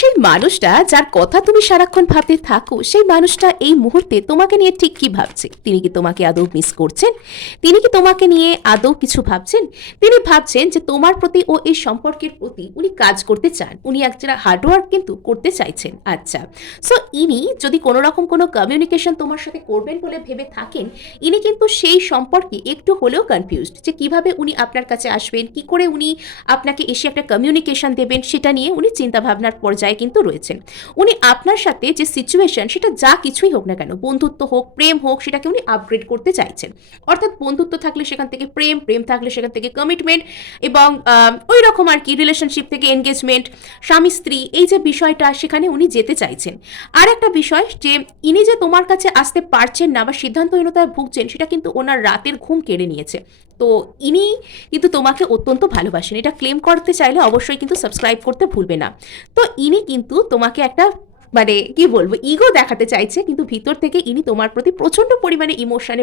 সেই মানুষটা যার কথা তুমি সারাক্ষণ ভাবতে থাকো, সেই মানুষটা এই মুহূর্তে তোমাকে নিয়ে ঠিক কি ভাবছে? তিনি কি তোমাকে আদৌ মিস করছেন? তিনি কি তোমাকে নিয়ে আদৌ কিছু ভাবছেন? তিনি ভাবছেন যে তোমার প্রতি ও এই সম্পর্কের প্রতি উনি কাজ করতে চান, উনি একটা হার্ডওয়ার্ক কিন্তু করতে চাইছেন। আচ্ছা, সো ইনি যদি কোনো রকম কোনো কমিউনিকেশন তোমার সাথে করবেন বলে ভেবে থাকেন, ইনি কিন্তু সেই সম্পর্কে একটু হলেও কনফিউজড যে কিভাবে উনি আপনার কাছে আসবেন, কি করে উনি আপনাকে এসে একটা কমিউনিকেশন দেবেন, সেটা নিয়ে উনি চিন্তাভাবনার পর্যায়ে কিন্তু রয়েছেন। উনি আপনার সাথে যে সিচুয়েশন, সেটা যা কিছুই হোক না কেন, বন্ধুত্ব হোক, প্রেম হোক, সেটাকে উনি আপগ্রেড করতে চাইছেন। অর্থাৎ বন্ধুত্ব থাকলে সেখান থেকে প্রেম, প্রেম থাকলে সেখান থেকে কমিটমেন্ট, এবং ওই রকম আর কি রিলেশনশিপ থেকে এনগেজমেন্ট, স্বামী স্ত্রী, এই যে বিষয়টা, সেখানে উনি যেতে চাইছেন। আর একটা বিষয় যে ইনি যে তোমার কাছে আসতে পারছেন না বা সিদ্ধান্তহীনতায় ভুগছেন, সেটা কিন্তু ওনার রাতের ঘুম কেড়ে নিয়েছে। তো ইনি কিন্তু তোমাকে অত্যন্ত ভালোবাসেন, এটা ক্লেম করতে চাইলে অবশ্যই কিন্তু সাবস্ক্রাইব করতে ভুলবে না। তো ইনি কিন্তু তোমাকে একটা মানে কি বলবো, ইগো দেখাতে চাইছে, কিন্তু ভিতর থেকে ইনি তোমার প্রতি প্রচন্ড পরিমাণে ইমোশনে